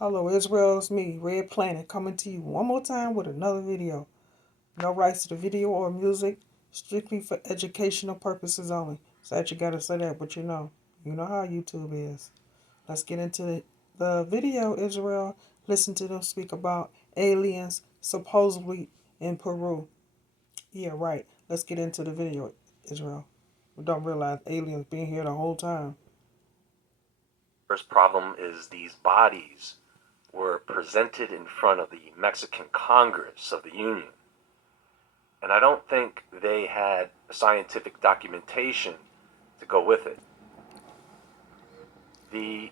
Hello, Israel. It's me, Red Planet, coming to you one more time with another video. No rights to the video or music, strictly for educational purposes only. Sad you gotta say that, but you know how YouTube is. Let's get into the video, Israel. Listen to them speak about aliens supposedly in Peru. Yeah, right. Let's get into the video, Israel. We don't realize aliens been here the whole time. First problem is these bodies were presented in front of the Mexican Congress of the Union. And I don't think they had scientific documentation to go with it. The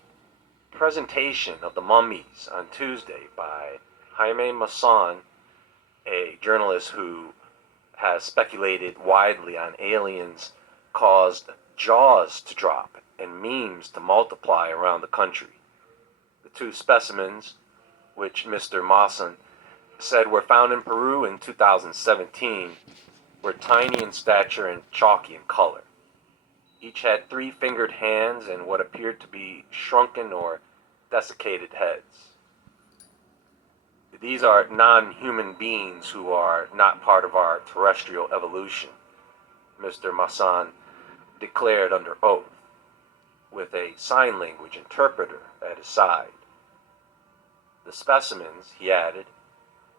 presentation of the mummies on Tuesday by Jaime Maussan, a journalist who has speculated widely on aliens, caused jaws to drop and memes to multiply around the country. The two specimens, which Mr. Maussan said were found in Peru in 2017, were tiny in stature and chalky in color. Each had three-fingered hands and what appeared to be shrunken or desiccated heads. These are non-human beings who are not part of our terrestrial evolution, Mr. Maussan declared under oath, with a sign language interpreter at his side. The specimens, he added,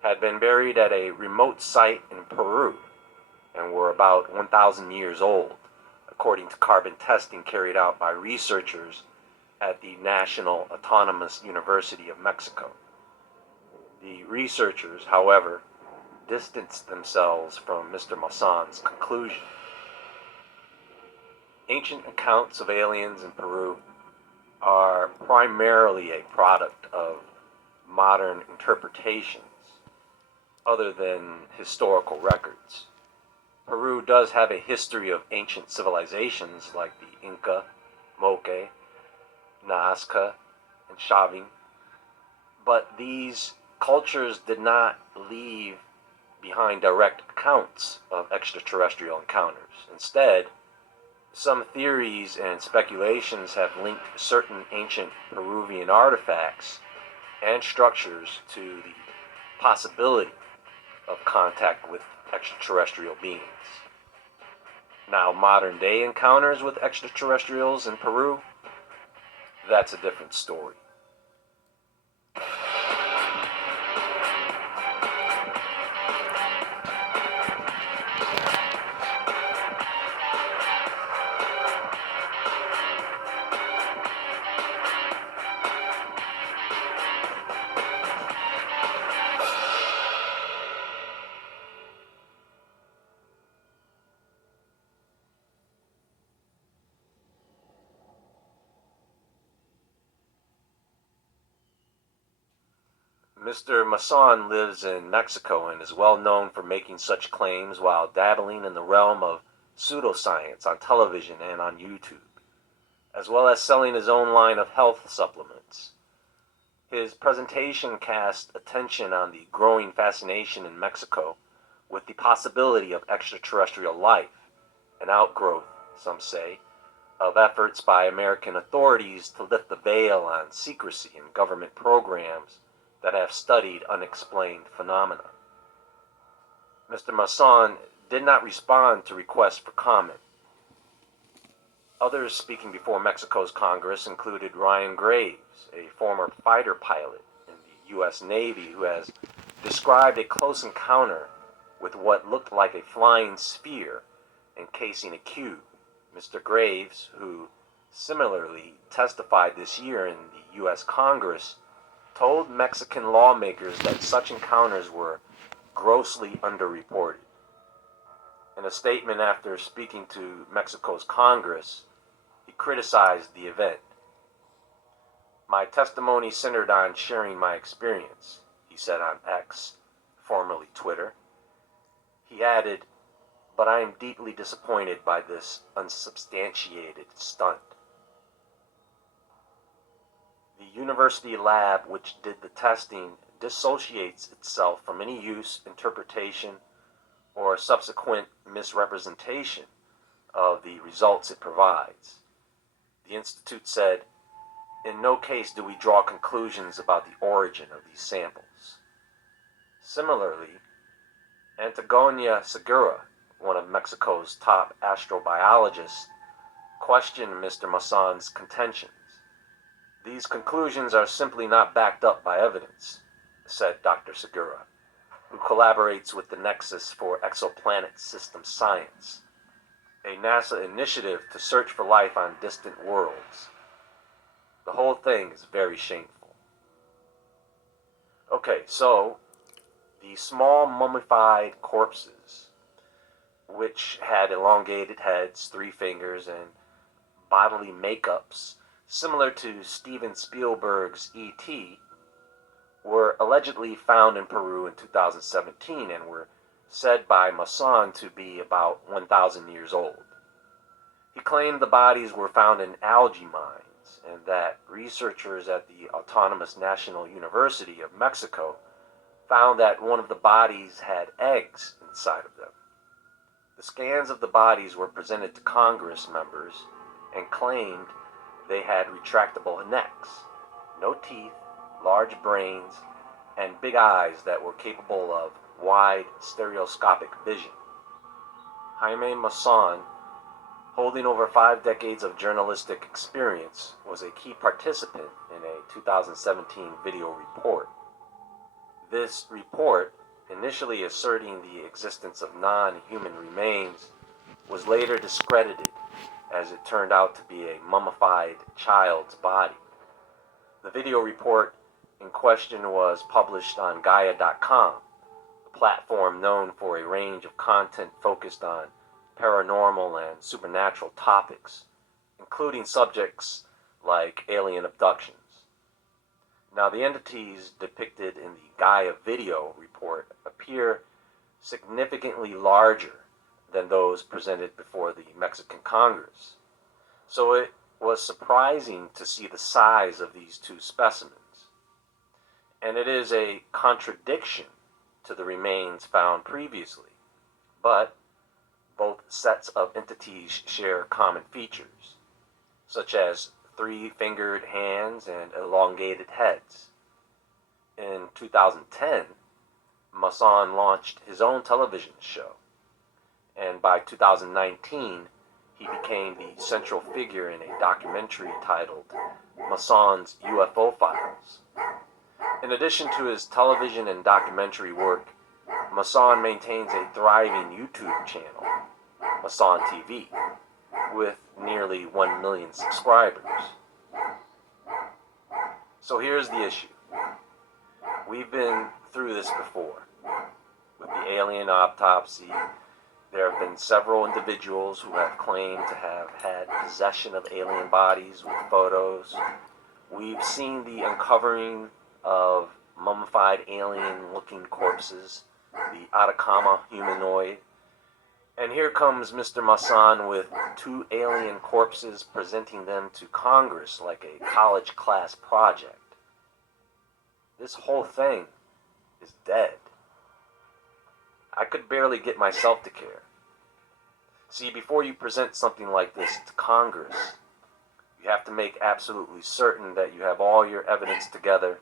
had been buried at a remote site in Peru and were about 1,000 years old, according to carbon testing carried out by researchers at the National Autonomous University of Mexico. The researchers, however, distanced themselves from Mr. Maussan's conclusion. Ancient accounts of aliens in Peru are primarily a product of modern interpretations other than historical records. Peru does have a history of ancient civilizations like the Inca, Moche, Nazca, and Xavin, but these cultures did not leave behind direct accounts of extraterrestrial encounters. Instead, some theories and speculations have linked certain ancient Peruvian artifacts and structures to the possibility of contact with extraterrestrial beings. Now, modern day encounters with extraterrestrials in Peru, that's a different story. Mr. Maussan lives in Mexico and is well known for making such claims while dabbling in the realm of pseudoscience on television and on YouTube, as well as selling his own line of health supplements. His presentation cast attention on the growing fascination in Mexico with the possibility of extraterrestrial life, an outgrowth, some say, of efforts by American authorities to lift the veil on secrecy in government programs that have studied unexplained phenomena. Mr. Maussan did not respond to requests for comment. Others speaking before Mexico's Congress included Ryan Graves, a former fighter pilot in the U.S. Navy who has described a close encounter with what looked like a flying sphere encasing a cube. Mr. Graves, who similarly testified this year in the U.S. Congress, told Mexican lawmakers that such encounters were grossly underreported. In a statement after speaking to Mexico's Congress, he criticized the event. "My testimony centered on sharing my experience," he said on X, formerly Twitter. He added, "But I am deeply disappointed by this unsubstantiated stunt." The university lab which did the testing dissociates itself from any use, interpretation, or subsequent misrepresentation of the results it provides. The Institute said, in no case do we draw conclusions about the origin of these samples. Similarly, Antonio Segura, one of Mexico's top astrobiologists, questioned Mr. Mason's contentions. These conclusions are simply not backed up by evidence, said Dr. Segura, who collaborates with the Nexus for Exoplanet System Science, a NASA initiative to search for life on distant worlds. The whole thing is very shameful. Okay, so the small mummified corpses, which had elongated heads, 3 fingers, and bodily makeups similar to Steven Spielberg's E.T., were allegedly found in Peru in 2017 and were said by Mason to be about 1,000 years old. He claimed the bodies were found in algae mines and that researchers at the Autonomous National University of Mexico found that one of the bodies had eggs inside of them. The scans of the bodies were presented to Congress members and claimed they had retractable necks, no teeth, large brains, and big eyes that were capable of wide stereoscopic vision. Jaime Mason, holding over 5 decades of journalistic experience, was a key participant in a 2017 video report. This report, initially asserting the existence of non-human remains, was later discredited as it turned out to be a mummified child's body. The video report in question was published on Gaia.com, a platform known for a range of content focused on paranormal and supernatural topics, including subjects like alien abductions. Now, the entities depicted in the Gaia video report appear significantly larger than those presented before the Mexican Congress. So it was surprising to see the size of these 2 specimens. And it is a contradiction to the remains found previously. But both sets of entities share common features, such as 3-fingered hands and elongated heads. In 2010, Mason launched his own television show, and by 2019, he became the central figure in a documentary titled Mason's UFO Files. In addition to his television and documentary work, Mason maintains a thriving YouTube channel, Mason TV, with nearly 1 million subscribers. So here's the issue. We've been through this before. With the alien autopsy, there have been several individuals who have claimed to have had possession of alien bodies with photos. We've seen the uncovering of mummified alien-looking corpses, the Atacama humanoid. And here comes Mr. Mason with 2 alien corpses, presenting them to Congress like a college class project. This whole thing is dead. I could barely get myself to care. See, before you present something like this to Congress, you have to make absolutely certain that you have all your evidence together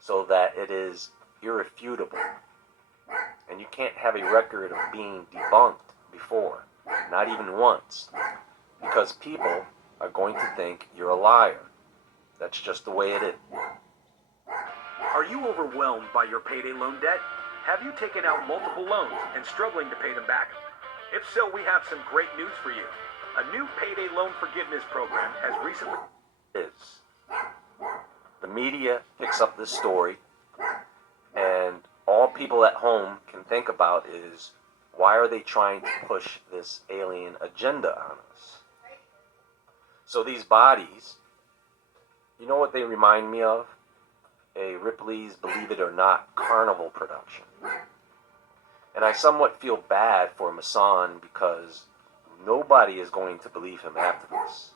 so that it is irrefutable. And you can't have a record of being debunked before, not even once, because people are going to think you're a liar. That's just the way it is. Are you overwhelmed by your payday loan debt? Have you taken out multiple loans and struggling to pay them back? If so, we have some great news for you. A new payday loan forgiveness program has recently... The media picks up this story, and all people at home can think about is, why are they trying to push this alien agenda on us? So these bodies, you know what they remind me of? A Ripley's Believe It or Not carnival production. And I somewhat feel bad for Mason because nobody is going to believe him after this.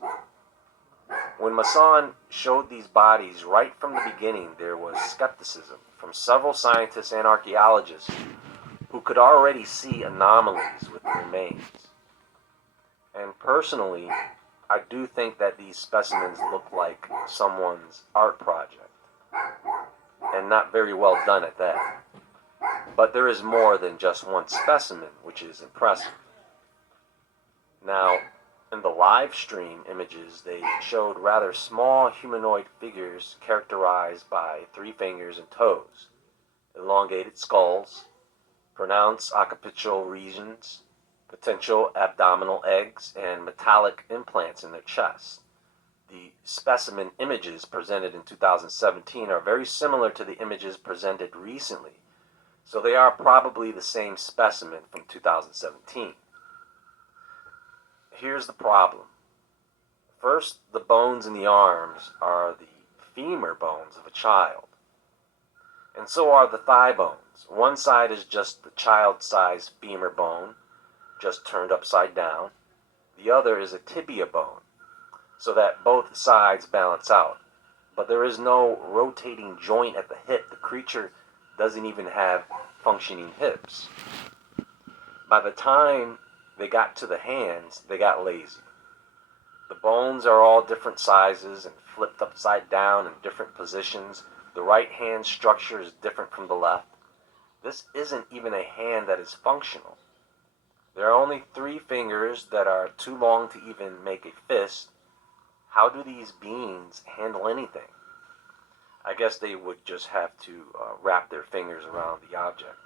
When Mason showed these bodies right from the beginning, there was skepticism from several scientists and archaeologists who could already see anomalies with the remains. And personally, I do think that these specimens look like someone's art project, and not very well done at that. But there is more than just one specimen, which is impressive. Now, in the live stream images, they showed rather small humanoid figures characterized by 3 fingers and toes, elongated skulls, pronounced occipital regions, potential abdominal eggs, and metallic implants in their chests. The specimen images presented in 2017 are very similar to the images presented recently, so they are probably the same specimen from 2017. Here's the problem. First, the bones in the arms are the femur bones of a child, and so are the thigh bones. One side is just the child-sized femur bone, just turned upside down. The other is a tibia bone, so that both sides balance out. But there is no rotating joint at the hip. The creature doesn't even have functioning hips. By the time they got to the hands, they got lazy. The bones are all different sizes and flipped upside down in different positions. The right hand structure is different from the left. This isn't even a hand that is functional. There are only 3 fingers that are too long to even make a fist. How do these beings handle anything? I guess they would just have to wrap their fingers around the object.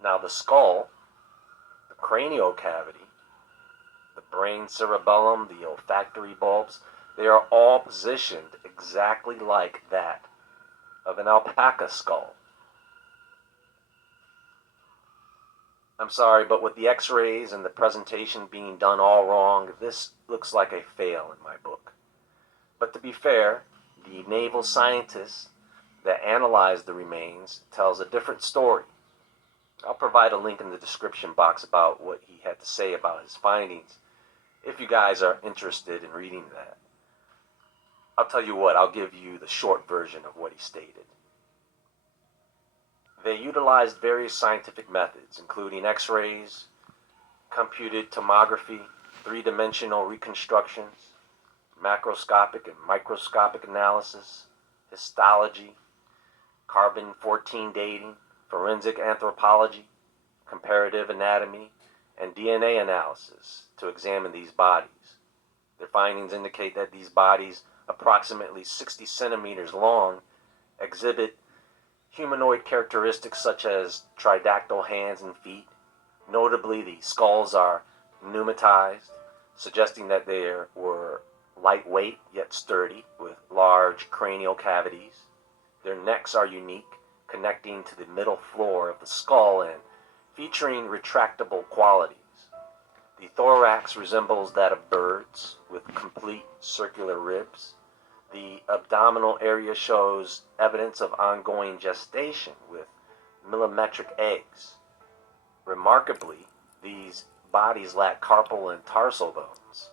Now the skull, the cranial cavity, the brain cerebellum, the olfactory bulbs, they are all positioned exactly like that of an alpaca skull. I'm sorry, but with the x-rays and the presentation being done all wrong, this looks like a fail in my book. But to be fair, the naval scientist that analyzed the remains tells a different story. I'll provide a link in the description box about what he had to say about his findings, if you guys are interested in reading that. I'll tell you what, I'll give you the short version of what he stated. They utilized various scientific methods, including x-rays, computed tomography, 3-dimensional reconstructions, macroscopic and microscopic analysis, histology, carbon-14 dating, forensic anthropology, comparative anatomy, and DNA analysis to examine these bodies. Their findings indicate that these bodies, approximately 60 centimeters long, exhibit humanoid characteristics such as tridactyl hands and feet. Notably, the skulls are pneumatized, suggesting that they were lightweight yet sturdy, with large cranial cavities. Their necks are unique, connecting to the middle floor of the skull and featuring retractable qualities. The thorax resembles that of birds, with complete circular ribs. The abdominal area shows evidence of ongoing gestation with millimetric eggs. Remarkably, these bodies lack carpal and tarsal bones,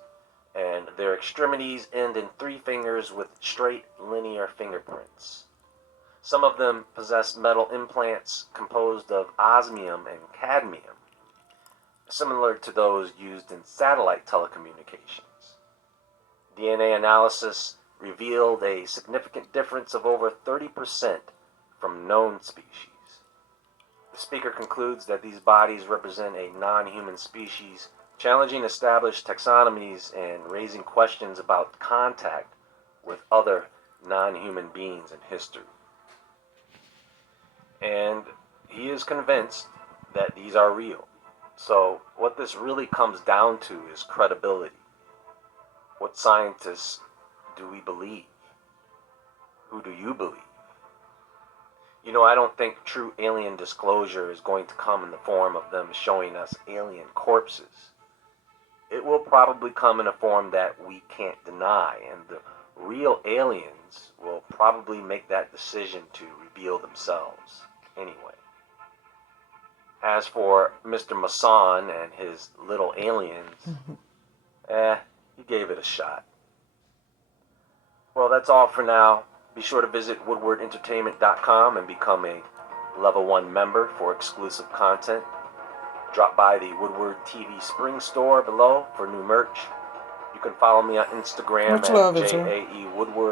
and their extremities end in 3 fingers with straight linear fingerprints. Some of them possess metal implants composed of osmium and cadmium, similar to those used in satellite telecommunications. DNA analysis revealed a significant difference of over 30% from known species. The speaker concludes that these bodies represent a non-human species, challenging established taxonomies and raising questions about contact with other non-human beings in history. And he is convinced that these are real. So what this really comes down to is credibility. What scientists do we believe? Who do you believe? You know, I don't think true alien disclosure is going to come in the form of them showing us alien corpses. It will probably come in a form that we can't deny, and the real aliens will probably make that decision to reveal themselves anyway. As for Mr. Masson and his little aliens, he gave it a shot. Well, that's all for now. Be sure to visit woodwardentertainment.com and become a Level 1 member for exclusive content. Drop by the Woodward TV Spring store below for new merch. You can follow me on Instagram Much love, at Israel. JAE Woodward.